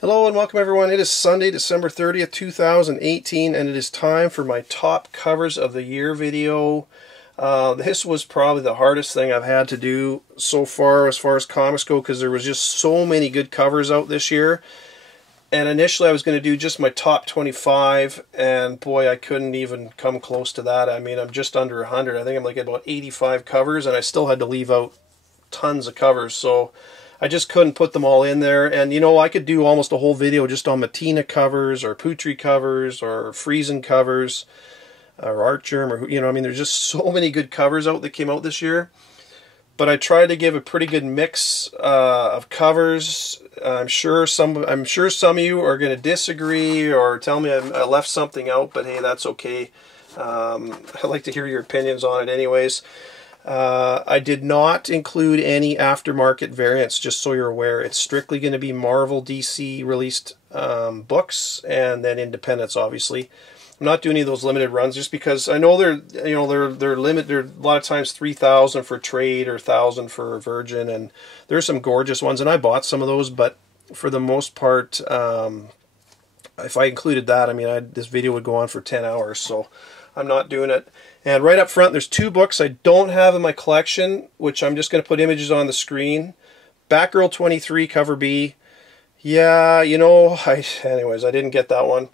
Hello and welcome everyone. It is Sunday, December 30th, 2018, and it is time for my top covers of the year video. This was probably the hardest thing I've had to do so far as comics go, because there was just so many good covers out this year. And initially I was going to do just my top 25, and boy, I couldn't even come close to that. I mean, I'm just under 100. I think I'm like about 85 covers, and I still had to leave out tons of covers, so I just couldn't put them all in there. And you know, I could do almost a whole video just on Matina covers or Putri covers or Friesen covers or Art Germ, or you know, I mean, there's just so many good covers out that came out this year. But I tried to give a pretty good mix of covers. I'm sure some of you are going to disagree or tell me I left something out, but hey, that's okay. I'd like to hear your opinions on it anyways. I did not include any aftermarket variants, just so you're aware. It's strictly going to be Marvel, DC released books, and then independents, obviously. I'm not doing any of those limited runs just because I know they're limited. They're a lot of times 3,000 for trade or 1,000 for Virgin, and there's some gorgeous ones, and I bought some of those. But for the most part, if I included that, I mean, this video would go on for 10 hours, so I'm not doing it. And right up front, there's two books I don't have in my collection, which I'm just going to put images on the screen. Batgirl 23, cover B. Yeah, you know, anyways, I didn't get that one.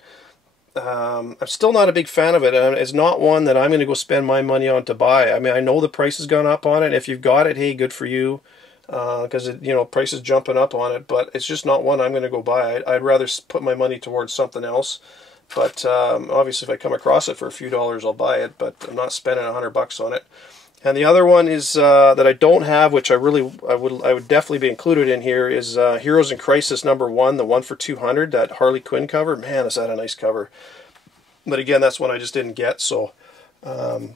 I'm still not a big fan of it, and it's not one that I'm going to go spend my money on to buy. I mean, I know the price has gone up on it. If you've got it, hey, good for you, because you know, price is jumping up on it. But it's just not one I'm going to go buy. I'd rather put my money towards something else. But obviously, if I come across it for a few dollars, I'll buy it. But I'm not spending $100 on it. And the other one is that I don't have, which I would definitely be included in here, is Heroes in Crisis #1, the 1 for 200, that Harley Quinn cover. Man, is that a nice cover! But again, that's one I just didn't get. So the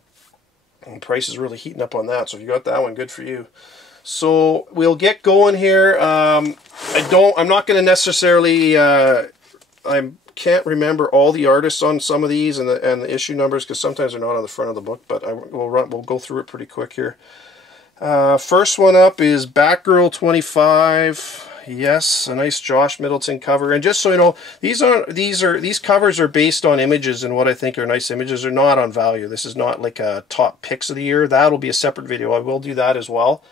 price is really heating up on that. So if you got that one, good for you. So we'll get going here. I'm not going to necessarily. I can't remember all the artists on some of these and the issue numbers, because sometimes they're not on the front of the book, but we'll go through it pretty quick here. First one up is Batgirl 25. Yes, a nice Josh Middleton cover. And just so you know, these covers are based on images, and what I think are nice images. They're not on value. This is not like a top picks of the year. That'll be a separate video. I will do that as well,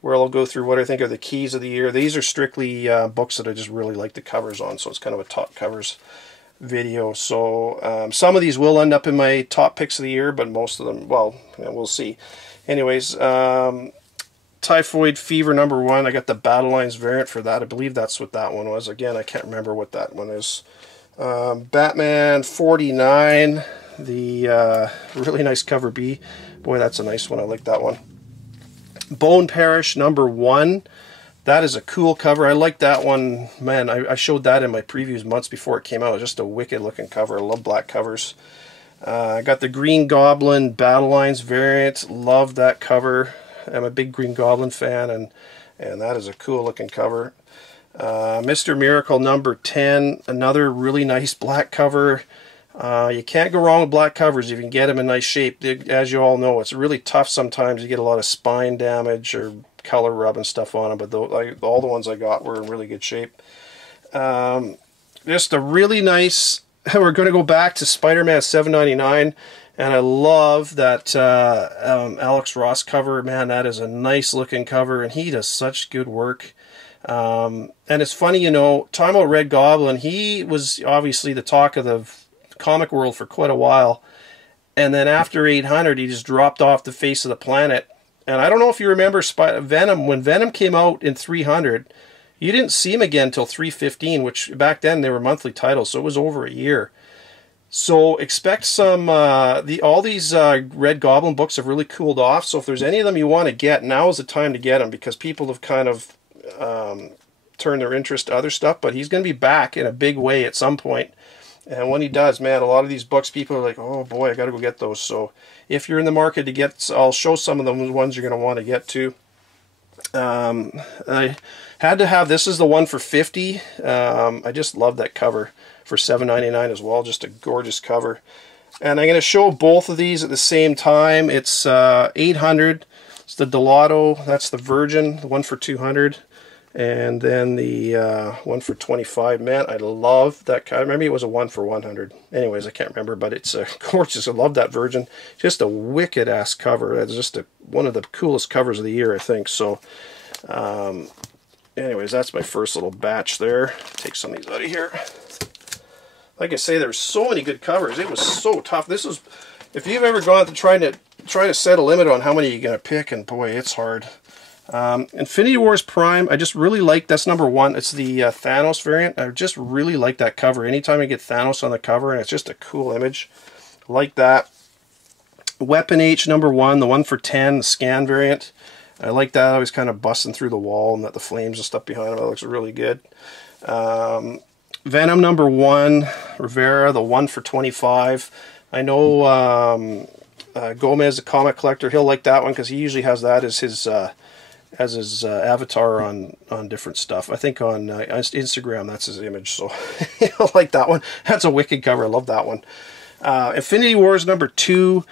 where I'll go through what I think are the keys of the year. These are strictly books that I just really like the covers on, so it's kind of a top covers video. So some of these will end up in my top picks of the year, but most of them, well, we'll see. Anyways, Typhoid Fever #1. I got the Battle Lines variant for that. I believe that's what that one was. Again, I can't remember what that one is. Batman 49, the really nice cover B. Boy, that's a nice one. I like that one. Bone Parish #1. That is a cool cover. I like that one. Man, I showed that in my previews months before it came out. It was just a wicked looking cover. I love black covers. I got the Green Goblin Battle Lines variant. Love that cover. I'm a big Green Goblin fan, and that is a cool looking cover. Mr. Miracle #10. Another really nice black cover. You can't go wrong with black covers if you can get them in nice shape. As you all know, it's really tough sometimes. You get a lot of spine damage or color rub and stuff on them, but all the ones I got were in really good shape. Just a really nice, we're going to go back to Spider-Man 799, and I love that Alex Ross cover. Man, that is a nice looking cover, and he does such good work. And it's funny, you know, talking about Red Goblin, he was obviously the talk of the comic world for quite a while, and then after 800 he just dropped off the face of the planet. And I don't know if you remember Venom. When Venom came out in 300, you didn't see him again until 315, which back then they were monthly titles, so it was over a year. So expect some, all these Red Goblin books have really cooled off, so if there's any of them you want to get, now is the time to get them, because people have kind of turned their interest to other stuff, but he's going to be back in a big way at some point. And when he does, man, a lot of these books, people are like, oh boy, I got to go get those. So if you're in the market to get, I'll show some of the ones you're going to want to get to. I had to have, this is the 1 for 50. I just love that cover for $7.99 as well. Just a gorgeous cover. And I'm going to show both of these at the same time. It's 800. It's the Delato. That's the Virgin, the 1 for 200. And then the one for 25. Man, I love that cover. Maybe it was a one for 100. Anyways, I can't remember, but it's gorgeous. I love that Virgin. Just a wicked ass cover. It's just one of the coolest covers of the year, I think. So, anyways, that's my first little batch there. Take some of these out of here. Like I say, there's so many good covers. It was so tough. This was, if you've ever gone to trying to set a limit on how many you're gonna pick, and boy, it's hard. Infinity Wars Prime, I just really like, that's number one. It's the Thanos variant. I just really like that cover. Anytime I get Thanos on the cover, and it's just a cool image, I like that. Weapon H number one, the one for 10, the scan variant. I like that. I was kind of busting through the wall and the flames and stuff behind him. That looks really good. Venom number one, Rivera, the one for 25. I know Gomez, the comic collector, he'll like that one because he usually has that as his avatar on different stuff. I think on Instagram that's his image, so he'll like that one. That's a wicked cover. I love that one. Infinity Wars number two,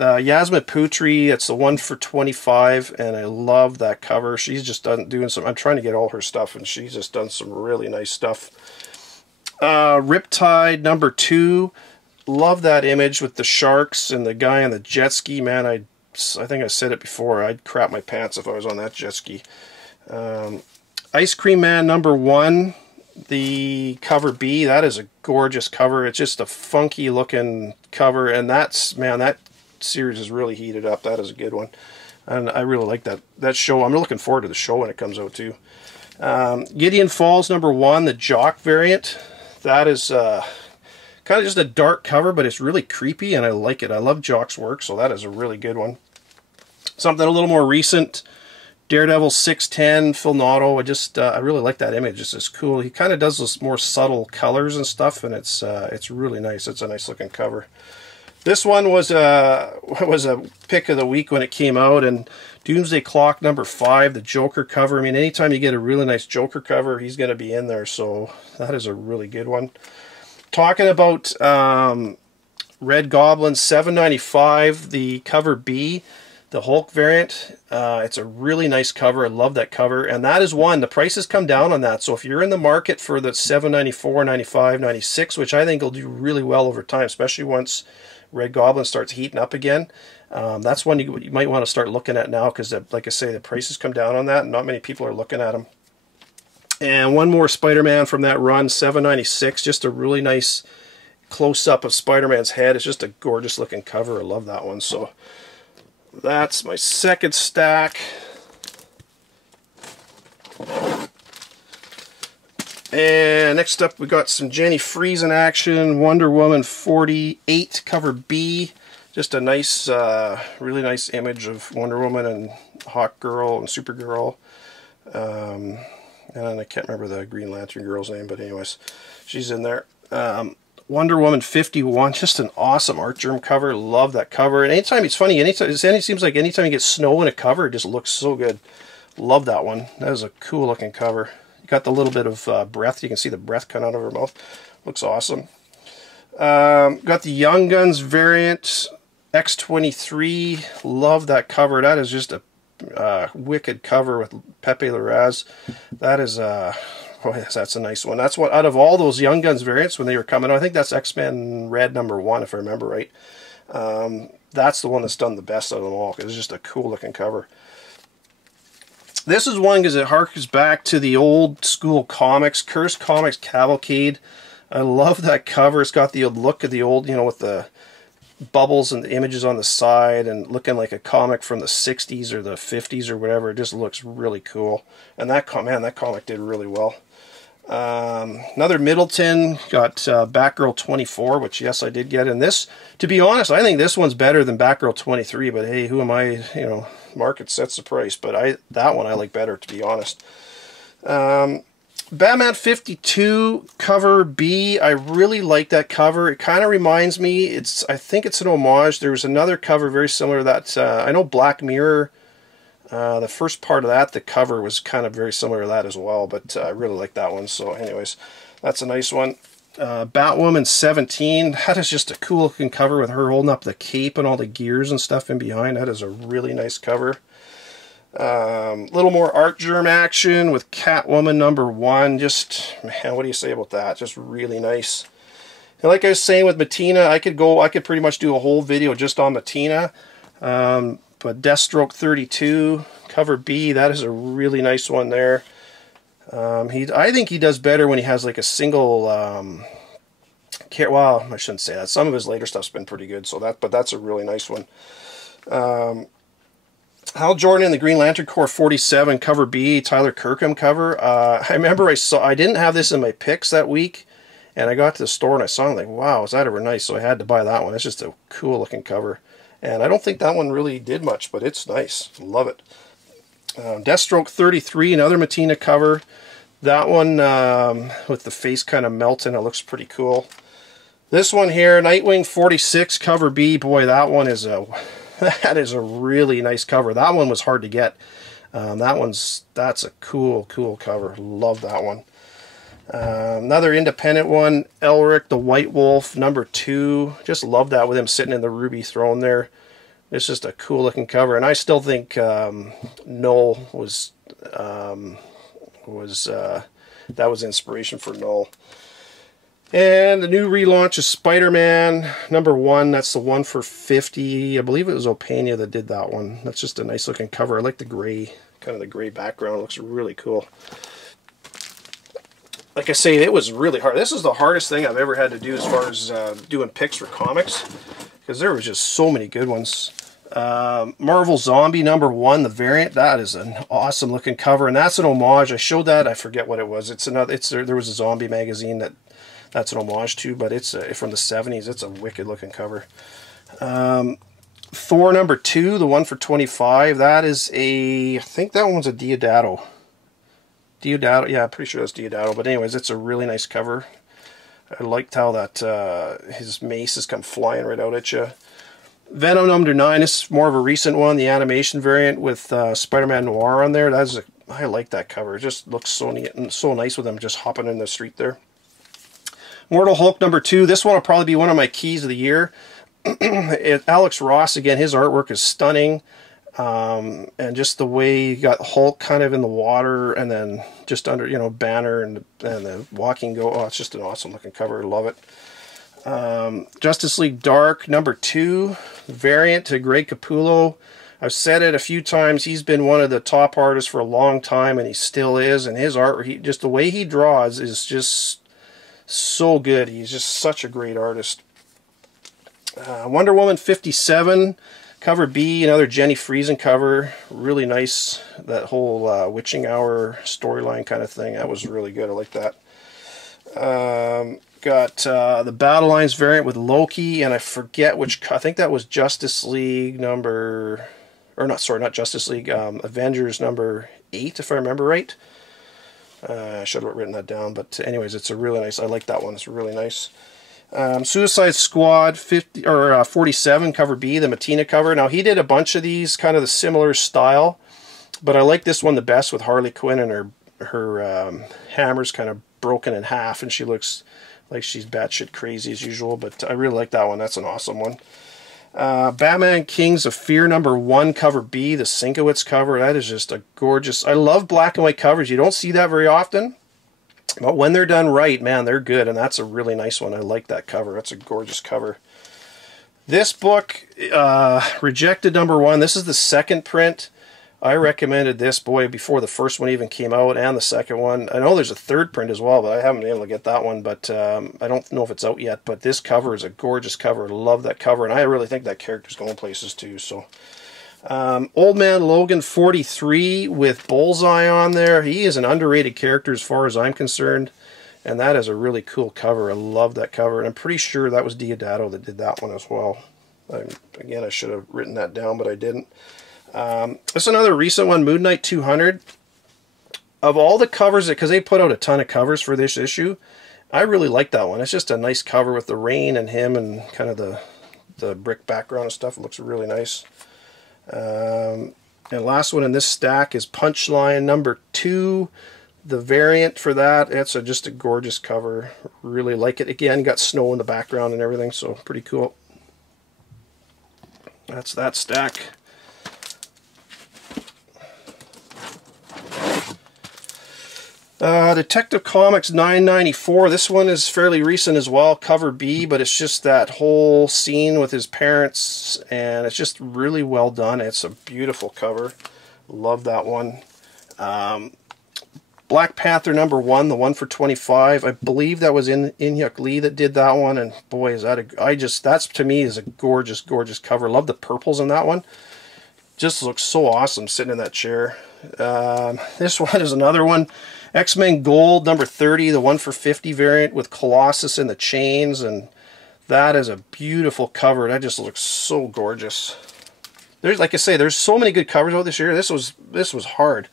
Yasmin Putri. It's the one for 25, and I love that cover. She's just doing some. I'm trying to get all her stuff, and she's just done some really nice stuff. Riptide number two. Love that image with the sharks and the guy on the jet ski. Man, I think I said it before, I'd crap my pants if I was on that jet ski. Ice Cream Man number one, the cover B, that is a gorgeous cover. It's just a funky looking cover, and that's, man, that series is really heated up. That is a good one, and I really like that show. I'm looking forward to the show when it comes out too. Gideon Falls number one, the Jock variant. That is kind of just a dark cover, but it's really creepy, and I like it. I love Jock's work, so that is a really good one. Something a little more recent, Daredevil 610, Phil Noto. I really like that image. It's just cool. He kind of does those more subtle colors and stuff, and it's really nice. It's a nice looking cover. This one was a pick of the week when it came out, and Doomsday Clock number 5, the Joker cover. I mean, anytime you get a really nice Joker cover, he's going to be in there, so that is a really good one. Talking about Red Goblin 795, the cover B, the Hulk variant. It's a really nice cover. I love that cover, and that is one. The price has come down on that, so if you're in the market for the 794, 95, 96, which I think will do really well over time, especially once Red Goblin starts heating up again, that's one you might want to start looking at now, because like I say, the price has come down on that, and not many people are looking at them. And one more Spider-Man from that run, 796, just a really nice close-up of Spider-Man's head. It's just a gorgeous looking cover. I love that one. So that's my second stack. And next up we got some Jenny Friesen action, Wonder Woman 48, cover B. Just a nice, really nice image of Wonder Woman and Hawk Girl and Supergirl. And I can't remember the Green Lantern girl's name, but anyways, she's in there. Wonder Woman 51, just an awesome art germ cover. Love that cover. And anytime, it's funny, it seems like anytime you get snow in a cover, it just looks so good. Love that one. That is a cool looking cover. You got the little bit of breath. You can see the breath coming out of her mouth. Looks awesome. Got the Young Guns variant, X23. Love that cover. That is just a wicked cover with Pepe Larraz. That is that's a nice one. That's what, out of all those Young Guns variants when they were coming out, I think that's X-Men Red number 1 if I remember right. That's the one that's done the best out of them all, because it's just a cool looking cover. This is one because it harkens back to the old school comics, Cursed Comics Cavalcade. I love that cover. It's got the look of the old, you know, with the bubbles and the images on the side and looking like a comic from the 60s or the 50s or whatever. It just looks really cool. And that comic did really well. Another Middleton, got Batgirl 24, which yes, I did get in this. To be honest, I think this one's better than Batgirl 23, but hey, who am I? You know, market sets the price, but that one I like better, to be honest. Batman 52 cover B, I really like that cover. It kind of reminds me, I think it's an homage. There was another cover very similar to that. I know Black Mirror, the first part of that, the cover was kind of very similar to that as well, but I really like that one. So anyways, that's a nice one. Batwoman 17, that is just a cool looking cover with her holding up the cape and all the gears and stuff in behind. That is a really nice cover. Little more art germ action with Catwoman #1. Just, man, what do you say about that? Just really nice. And like I was saying with Matina, I could pretty much do a whole video just on Matina. But Deathstroke 32, cover B, that is a really nice one there. I think he does better when he has like a single, well, I shouldn't say that. Some of his later stuff's been pretty good, but that's a really nice one. Hal Jordan in the Green Lantern Corps 47, cover B, Tyler Kirkham cover. I remember I didn't have this in my picks that week, and I got to the store and I saw it, like, wow, is that ever nice? So I had to buy that one. It's just a cool looking cover. And I don't think that one really did much, but it's nice. Love it. Deathstroke 33, another Matina cover. That one with the face kind of melting, it looks pretty cool. This one here, Nightwing 46, cover B. Boy, that one is that is a really nice cover. That one was hard to get. That's a cool cover. Love that one. Another independent one, Elric the White Wolf #2. Just love that with him sitting in the ruby throne there. It's just a cool looking cover, and I still think Null was that was inspiration for Null. And the new relaunch is Spider-Man #1. That's the one for 50. I believe it was Opania that did that one. That's just a nice looking cover. I like the gray, kind of the gray background. It looks really cool. Like I say, it was really hard. This is the hardest thing I've ever had to do as far as doing picks for comics, because there was just so many good ones. Marvel Zombie #1, the variant. That is an awesome looking cover, and that's an homage. I showed that. I forget what it was. There was a zombie magazine that's an homage to, but it's from the 70s. It's a wicked looking cover. Thor #2, the one for 25. That is I think that one was a Deodato. Deodato, yeah, I'm pretty sure that's Deodato. But anyways, it's a really nice cover. I liked how that his mace has come flying right out at you. Venom #9. This is more of a recent one, the animation variant with Spider-Man Noir on there. I like that cover. It just looks so neat and so nice with him just hopping in the street there. Mortal Hulk #2. This one will probably be one of my keys of the year. Alex Ross, again, his artwork is stunning. And just the way you got Hulk kind of in the water, and then just under, Banner and the walking go. Oh, it's just an awesome looking cover. Love it. Justice League Dark #2, variant to Greg Capullo. I've said it a few times. He's been one of the top artists for a long time, and he still is. And his art, just the way he draws is just so good. He's just such a great artist. Wonder Woman 57, cover B, another Jenny Friesen cover. Really nice. That whole Witching Hour storyline kind of thing. That was really good. I like that. Got the Battle Lines variant with Loki, and I forget which. I think that was Justice League not Justice League. Avengers #8, if I remember right. I should have written that down, but anyways, it's a really nice. I like that one. It's really nice. Suicide Squad 47, cover B, the Matina cover. Now he did a bunch of these, kind of the similar style, but I like this one the best with Harley Quinn, and her hammer's kind of broken in half, and she looks like she's batshit crazy as usual. But I really like that one. That's an awesome one. Batman Kings of Fear #1, cover B, the Sienkiewicz cover. That is just a gorgeous. I love black and white covers. You don't see that very often, but when they're done right, man, they're good, and that's a really nice one. I like that cover. That's a gorgeous cover. This book, Rejected #1, this is the second print. I recommended this, boy, before the first one even came out, and the second one. I know there's a third print as well, but I haven't been able to get that one, but I don't know if it's out yet. But this cover is a gorgeous cover. I love that cover, and I really think that character's going places too. So, Old Man Logan 43 with Bullseye on there. He is an underrated character as far as I'm concerned, and that is a really cool cover. I love that cover, and I'm pretty sure that was Deodato that did that one as well. Again, I should have written that down, but I didn't. This is another recent one, Moon Knight 200. Of all the covers, because they put out a ton of covers for this issue, I really like that one. It's just a nice cover with the rain and him and kind of the brick background and stuff. It looks really nice. And last one in this stack is Punchline #2. The variant for that, it's just a gorgeous cover. Really like it. Again, got snow in the background and everything, so pretty cool. That's that stack. Detective Comics 994. This one is fairly recent as well, cover B, but it's just that whole scene with his parents, and it's just really well done. It's a beautiful cover. Love that one. Black Panther #1, the one for 25. I believe that was In-Hyuk Lee that did that one, and boy, is that that's to me is a gorgeous, gorgeous cover. Love the purples in that one. Just looks so awesome sitting in that chair. This one is another one. X-Men Gold #30, the one for 50 variant with Colossus in the chains, and that is a beautiful cover. That just looks so gorgeous. There's, like I say, there's so many good covers out this year. This was hard.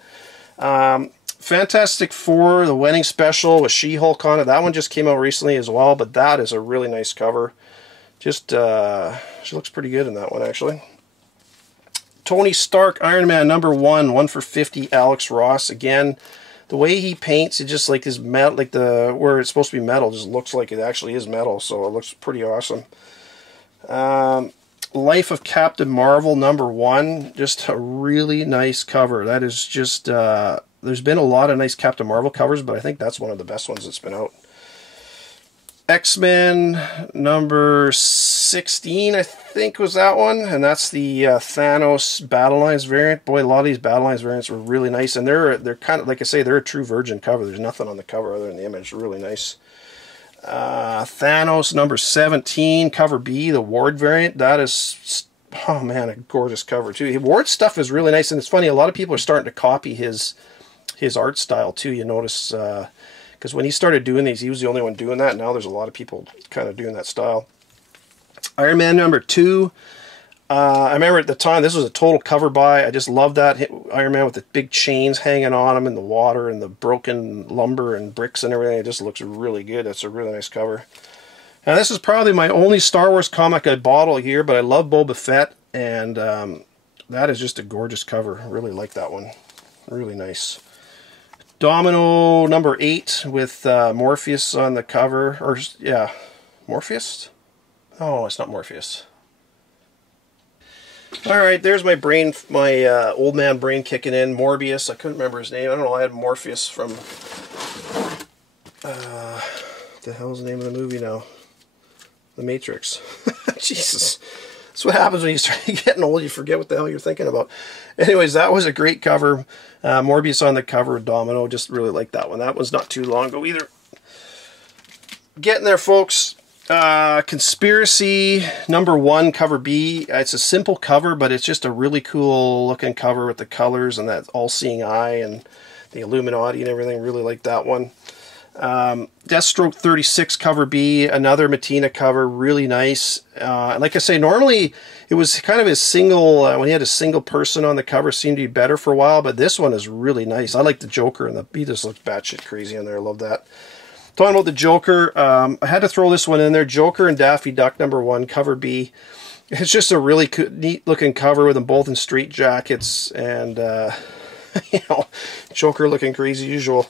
Fantastic Four, the wedding special with She-Hulk on it. That one just came out recently as well, but that is a really nice cover. Just she looks pretty good in that one actually. Tony Stark Iron Man #1, one for 50, Alex Ross. Again, the way he paints, it just like his metal, like the where it's supposed to be metal, just looks like it actually is metal. So it looks pretty awesome. Life of Captain Marvel #1, just a really nice cover. That is just there's been a lot of nice Captain Marvel covers, but I think that's one of the best ones that's been out. X-Men #16, I think was that one, and that's the Thanos Battle Lines variant. Boy, a lot of these Battle Lines variants were really nice, and they're kind of, like I say, they're a true virgin cover. There's nothing on the cover other than the image. Really nice. Thanos #17, cover B, the Ward variant. That is, oh man, a gorgeous cover too. Ward's stuff is really nice, and it's funny, a lot of people are starting to copy his art style too. You notice, because when he started doing these, he was the only one doing that. Now there's a lot of people kind of doing that style. Iron Man #2. I remember at the time, this was a total cover buy. I just love that Iron Man with the big chains hanging on him in the water and the broken lumber and bricks and everything. It just looks really good. It's a really nice cover. Now this is probably my only Star Wars comic I bought all year, but I love Boba Fett, and that is just a gorgeous cover. I really like that one. Really nice. Domino #8 with Morpheus on the cover, or yeah, Morpheus? Oh, it's not Morpheus. All right, there's my brain, my old man brain kicking in. Morbius. I couldn't remember his name. I don't know. I had Morpheus from what the hell's the name of the movie now? The Matrix. Jesus. That's what happens when you start getting old. You forget what the hell you're thinking about. Anyways, that was a great cover. Morbius on the cover of Domino. Just really like that one. That was not too long ago either. Getting there, folks. Conspiracy #1, cover B. It's a simple cover, but it's just a really cool looking cover with the colors and that all-seeing eye and the Illuminati and everything. Really like that one. Deathstroke 36, cover B, another Matina cover, really nice. Like I say, normally it was kind of his single, when he had a single person on the cover, seemed to be better for a while, but this one is really nice. I like the Joker, and he just looks batshit crazy in there. I love that. Talking about the Joker, I had to throw this one in there. Joker and Daffy Duck #1, cover B. It's just a really neat looking cover with them both in street jackets, and you know, Joker looking crazy usual.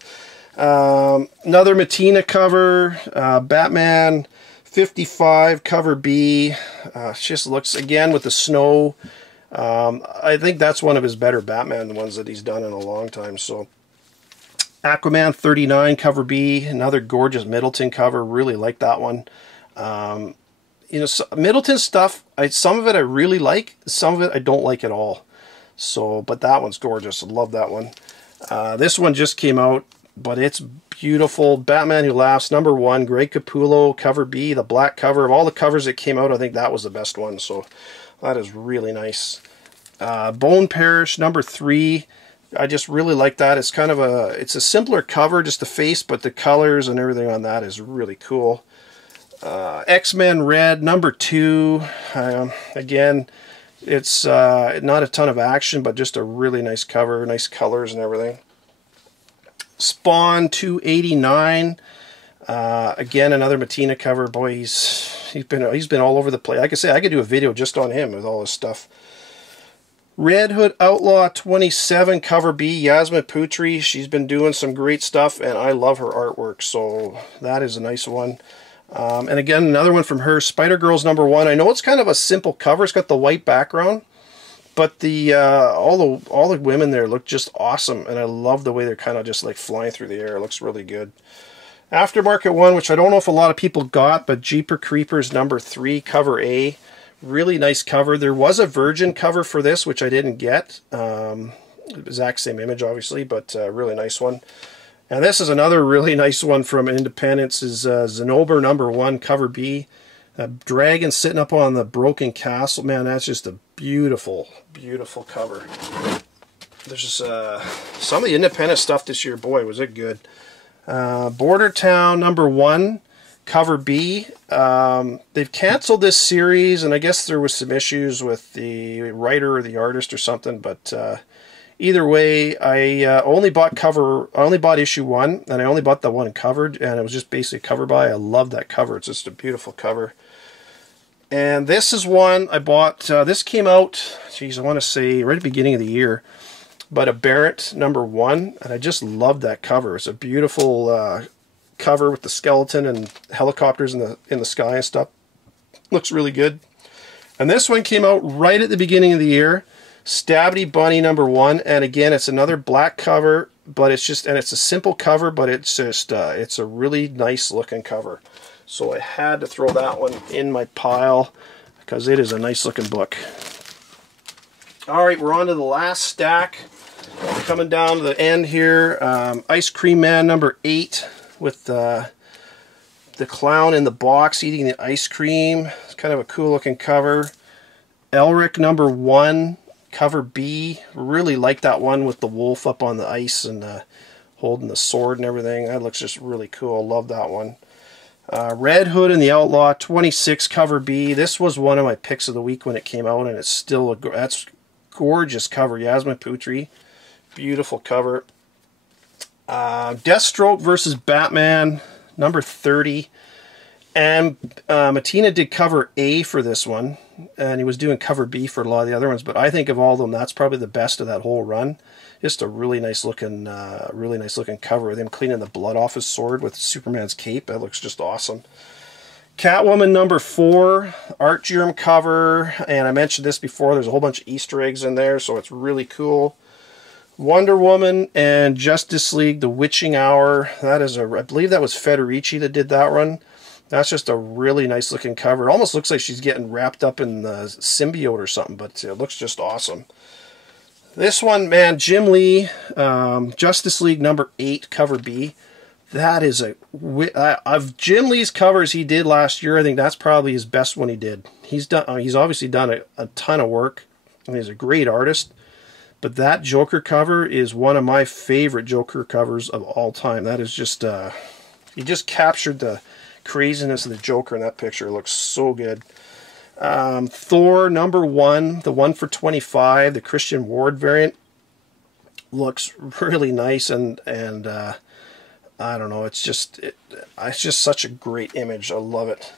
Another Matina cover, Batman 55, cover B. Just looks, again, with the snow. I think that's one of his better Batman ones that he's done in a long time. So, Aquaman 39, cover B, another gorgeous Middleton cover. Really like that one. You know, Middleton stuff, some of it I really like, some of it I don't like at all. So, but that one's gorgeous. I love that one. This one just came out, but it's beautiful. Batman Who Laughs #1, Greg Capullo, cover B, the black cover. Of all the covers that came out, I think that was the best one. So that is really nice. Bone Parish #3. I just really like that. It's kind of it's a simpler cover, just the face, but the colors and everything on that is really cool. X-Men Red #2. Again, it's not a ton of action, but just a really nice cover, nice colors and everything. Spawn 289. Again, another Matina cover. Boy, he's been all over the place. Like I say, I could do a video just on him with all this stuff. Red Hood Outlaw 27, cover B, Yasmin Putri. She's been doing some great stuff, and I love her artwork, so that is a nice one. And again, another one from her, Spider-Girls #1. I know it's kind of a simple cover. It's got the white background, But the all the women there look just awesome, and I love the way they're kind of just like flying through the air. It looks really good. Aftermarket one, which I don't know if a lot of people got, but Jeeper Creepers number 3, cover A. Really nice cover. There was a Virgin cover for this, which I didn't get. Exact same image, obviously, but really nice one. And this is another really nice one from Independence, is Zinnober number 1, cover B. A dragon sitting up on the broken castle. Man, that's just a beautiful, beautiful cover. There's just some of the Independent stuff this year. Boy, was it good. Border Town number 1, cover B. They've canceled this series, and I guess there was some issues with the writer or the artist or something, but either way, I only bought issue 1, and I only bought the one covered, and it was just basically cover by. I love that cover. It's just a beautiful cover. And this is one I bought. This came out, geez, I want to say right at the beginning of the year, but a Barrett number 1, and I just love that cover. It's a beautiful cover with the skeleton and helicopters in the sky and stuff. Looks really good. And this one came out right at the beginning of the year. Stabby Bunny number 1, and again, it's another black cover, but it's just, and it's a simple cover, but it's just it's a really nice looking cover. So I had to throw that one in my pile because it is a nice looking book. All right, we're on to the last stack. Coming down to the end here, Ice Cream Man number 8 with the clown in the box eating the ice cream. It's kind of a cool looking cover. Elric number 1, cover B. Really like that one with the wolf up on the ice and holding the sword and everything. That looks just really cool. Love that one. Red Hood and the Outlaw 26, cover B. This was one of my picks of the week when it came out, and it's still that's gorgeous cover. Yasmin Putri, beautiful cover. Deathstroke versus Batman number 30, and Matina did cover A for this one, and he was doing cover B for a lot of the other ones, but I think of all of them, that's probably the best of that whole run. Just a really nice looking cover with him cleaning the blood off his sword with Superman's cape. That looks just awesome. Catwoman number 4, Art Germ cover, and I mentioned this before, there's a whole bunch of Easter eggs in there, so it's really cool. Wonder Woman and Justice League, The Witching Hour. That is I believe that was Federici that did that one. That's just a really nice looking cover. It almost looks like she's getting wrapped up in the symbiote or something, but it looks just awesome. This one, man, Jim Lee, Justice League number 8, cover B. That is of Jim Lee's covers he did last year, I think that's probably his best one he did. He's obviously done a ton of work, and he's a great artist. But that Joker cover is one of my favorite Joker covers of all time. That is just, he just captured the craziness of the Joker in that picture. It looks so good. Thor number 1, the 1 for 25, the Christian Ward variant, looks really nice, and I don't know, it's just such a great image. I love it.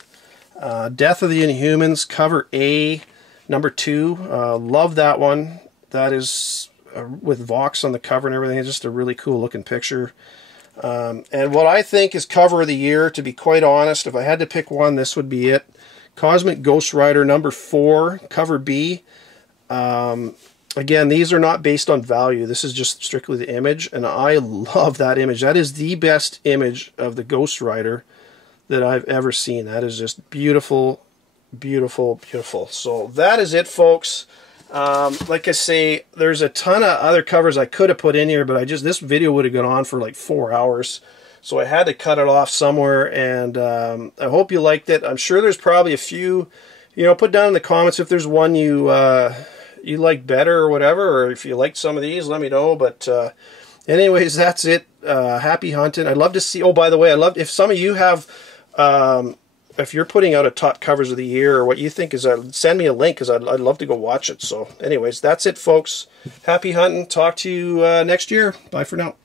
Death of the Inhumans, cover A, number 2, love that one. That is with Vox on the cover and everything. It's just a really cool looking picture. And what I think is cover of the year, to be quite honest, if I had to pick one, this would be it. Cosmic Ghost Rider number 4, cover B. Again, these are not based on value. This is just strictly the image, and I love that image. That is the best image of the Ghost Rider that I've ever seen. That is just beautiful, beautiful, beautiful. So that is it, folks. Like I say, there's a ton of other covers I could have put in here, but this video would have gone on for like 4 hours. So I had to cut it off somewhere, and I hope you liked it. I'm sure there's probably a few, put down in the comments if there's one you like better or whatever, or if you liked some of these, let me know. But anyways, that's it. Happy hunting. I'd love to see, oh, by the way, if some of you have, if you're putting out a top covers of the year or what you think is, send me a link, because I'd love to go watch it. So anyways, that's it, folks. Happy hunting. Talk to you next year. Bye for now.